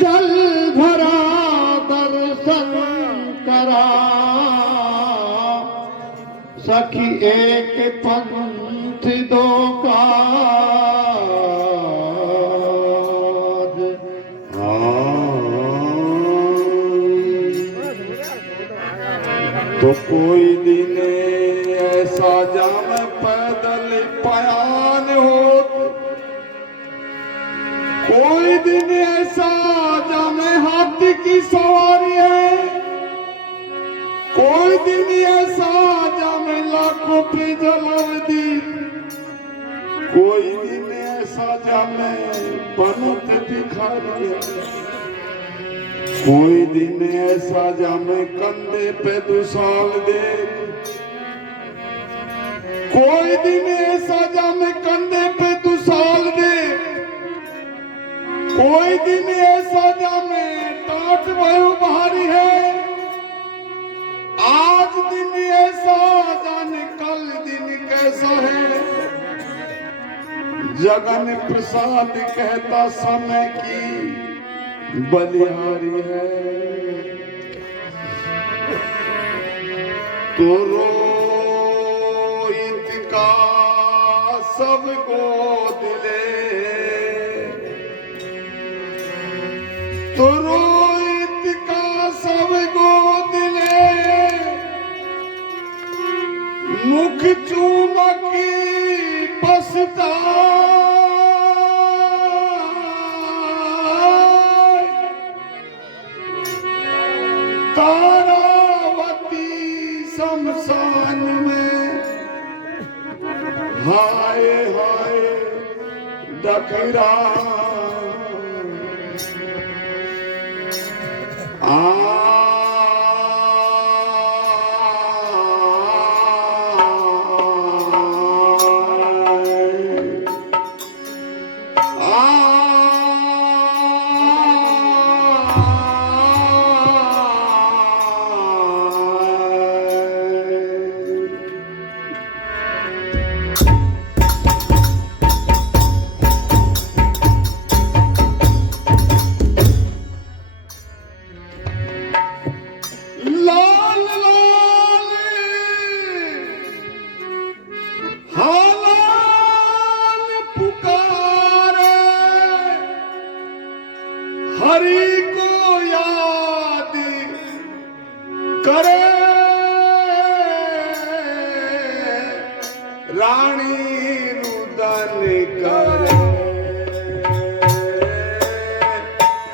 जल भरा दर्शन करा सखी एक पंथ दो काज। तो कोई दिन ऐसा जाम पैदल पयान हो, कोई दिन ऐसा जामे हाथी की सवारी है, कोई दिन ऐसा जामे लाखों पे जलावदी, कोई दिन ऐसा जामे बनत भिखारी है, कोई दिन ऐसा जामे कंधे पे दुसाल दे, कोई दिन ऐसा जामे कंधे पे दुसाल दे, कोई दिन ऐसा जामे टाट भयो भारी है। आज दिन ऐसा जाने कल दिन कैसा है। जगन प्रसाद कहता समय की बलिहारी है। तो रोहित का सबको दिले, तो रोहित का सब गोद ले, मुख चूमकी बसता तारावती शमशान में। हाय हाय डकरा हरि को याद करे रानी रुदन करे।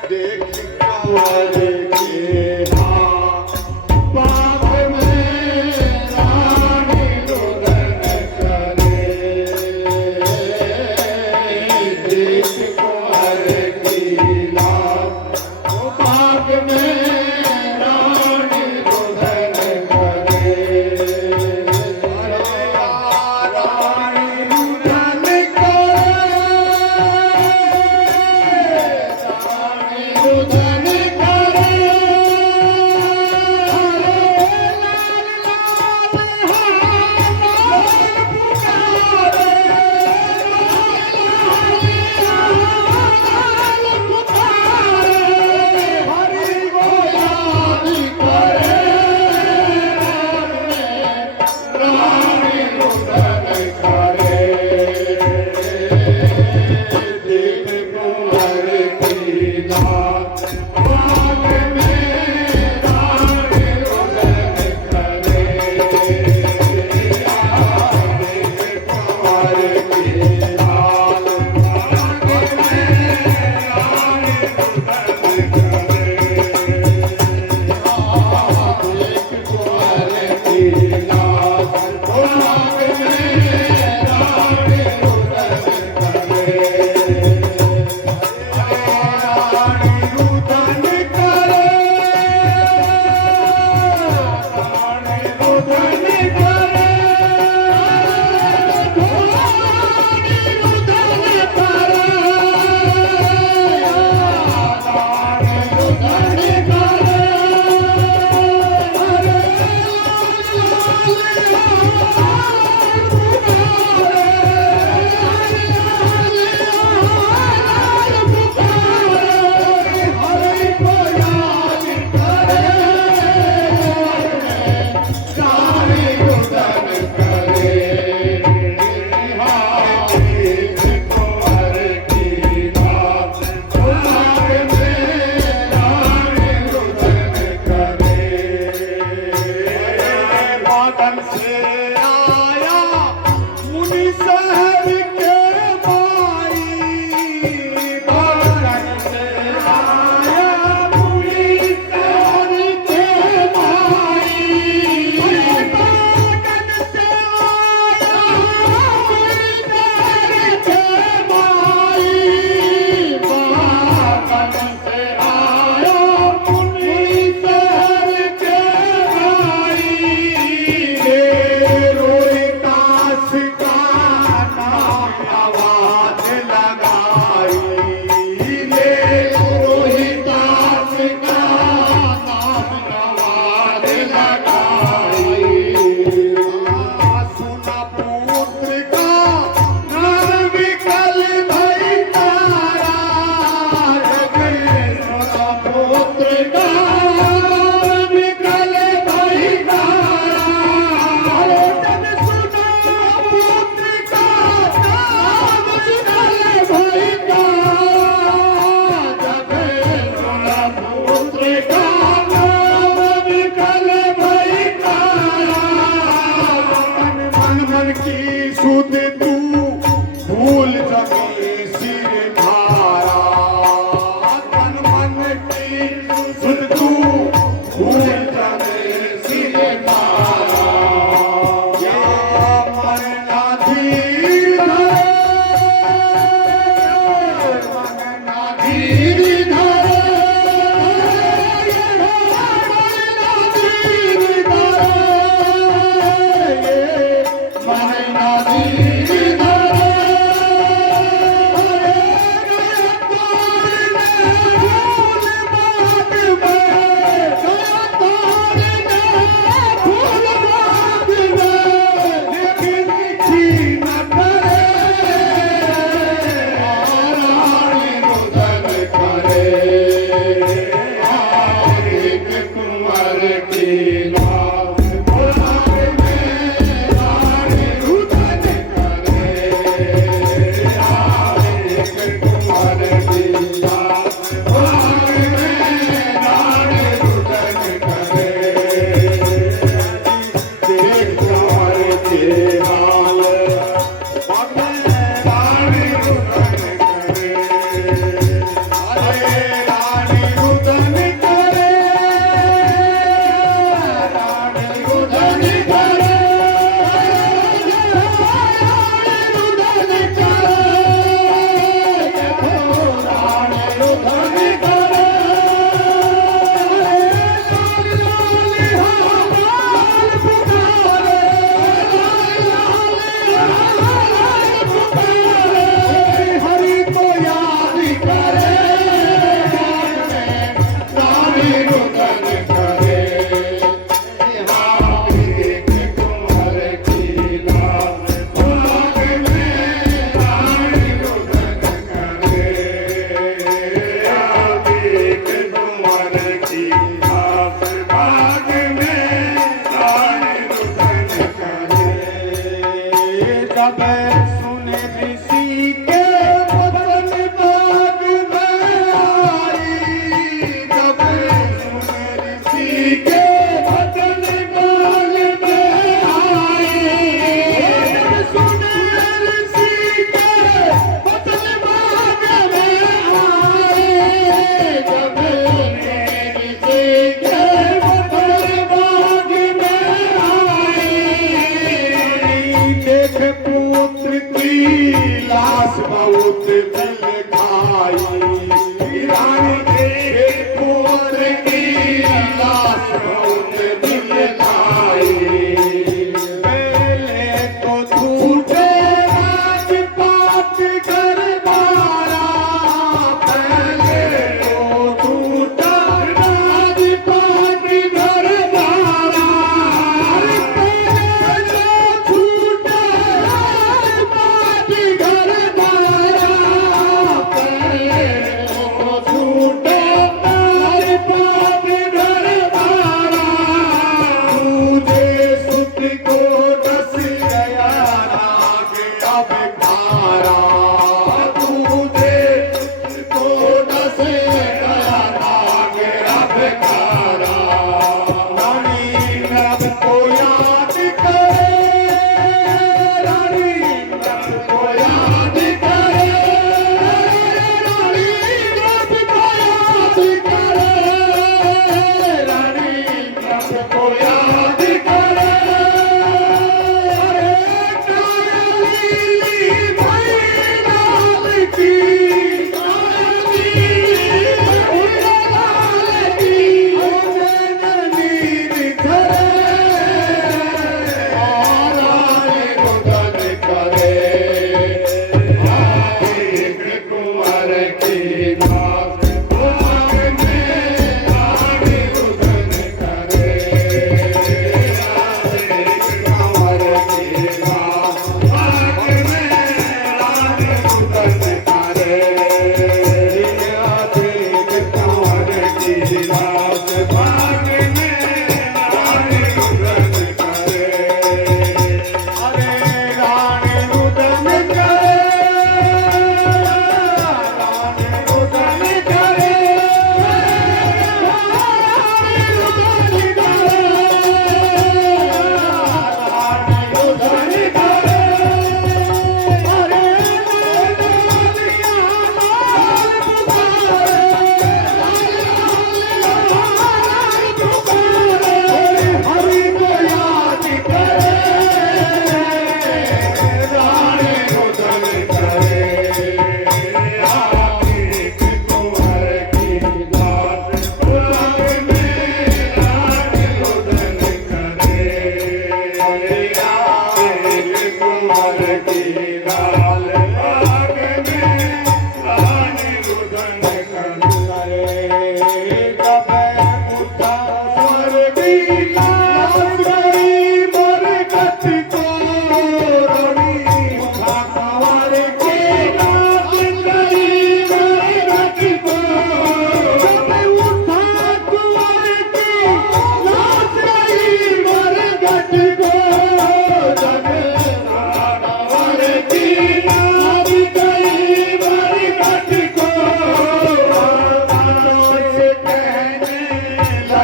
देख कंवर के हाथ बाग में रानी रुदन करे। देख कंवर की बाग में रानी रुदन करे। रानी रुदन करे।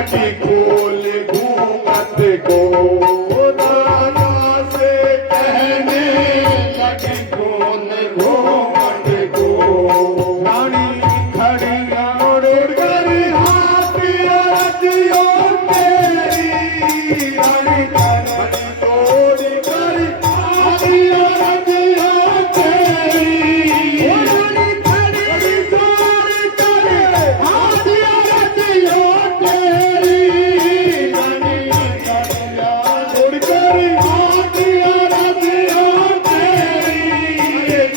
लगी खोल घूंघट को, राजा से कहने लगी खोल घूंघट को। रानी खड़ी उड़ कर हाथी रजियो तेरी, रानी खड़ी जोड़ कर हाथी रजियो तेरी, रानी खड़ी जोड़ कर हाथी रजियो तेरी, रानी खड़िया जोड़ कर हाथी रजियो तेरी।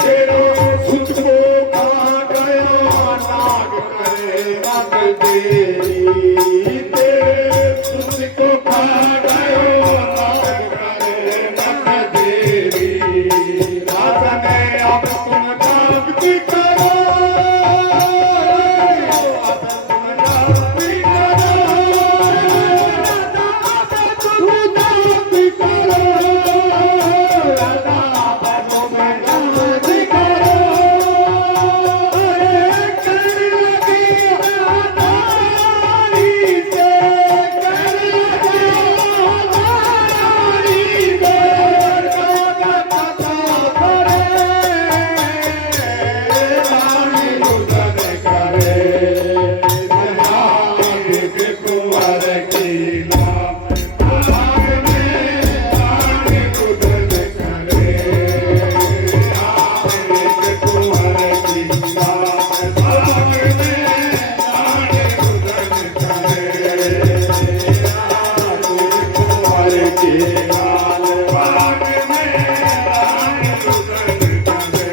तेरे सुत को खा गया नाग करे नाग तेरी, तेरे सुत को खा गया नाग करे नाग तेरी। राजा ने अब तुम जागती करो, अब तुम जागती करो, राजा अब तुम जागती करो, राजा अब तुम जागती करो। अरे कर लगी नारी से, कर लगी नारी से, राजा कथा करे, रानी रुदन करे, जहान के कुंवर की नाम, भाग में रानी रुदन करे, रानी के कुंवर की नाम, भाग में रानी रुदन करे, रानी कुंवर की नाम, भाग में रानी रुदन करे।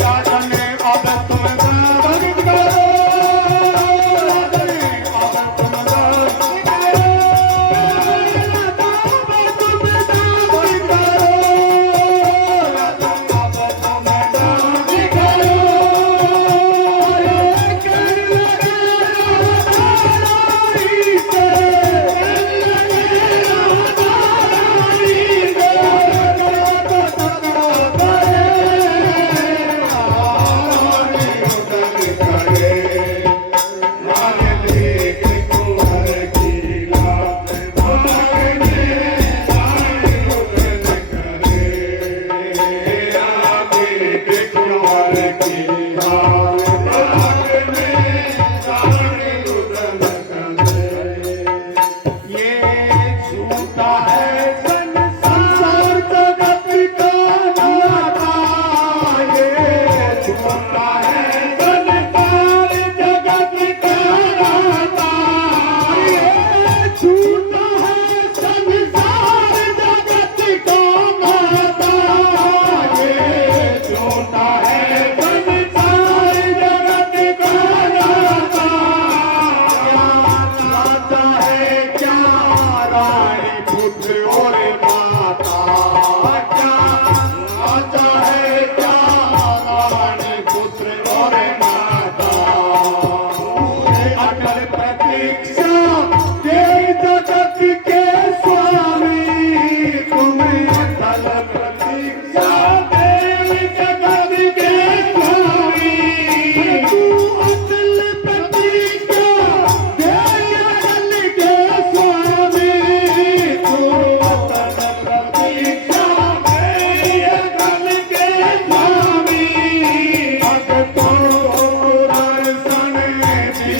राजा ने अब तुम जागृत करो, राजा ने अब तुम जागृत करो, राजा अब तुम जागृत करो, राजा अब तुम जागृत करो। अरे कर लगे नारी से, कर लगे नारी से, राजा कथा करे, रानी रुदन करे, रानी देख कुंवर की लाल, भाग में रानी रुदन करे, रानी देख कुंवर की लाल, भाग में रानी रुदन करे। ये झूठा है संसार जगत का नाता, ये झूठा है संसार जगत का नाता, ये झूठा है संसार जगत का नाता, ये झूठा है संसार जगत का नाता। राजा है क्या रानी पुत्र और माता, क्या राजा है क्या रानी पुत्र और माता। अटल प्रतीक्षा तेरी जगत के स्वामी, तुम्हें अटल प्रतीक्षा तेरी जगत के स्वामी, तू अटल प्रतीक्षा तेरी जगत के स्वामी, तू अटल प्रतीक्षा तेरी जगत के स्वामी। भक्तों दर्शन दी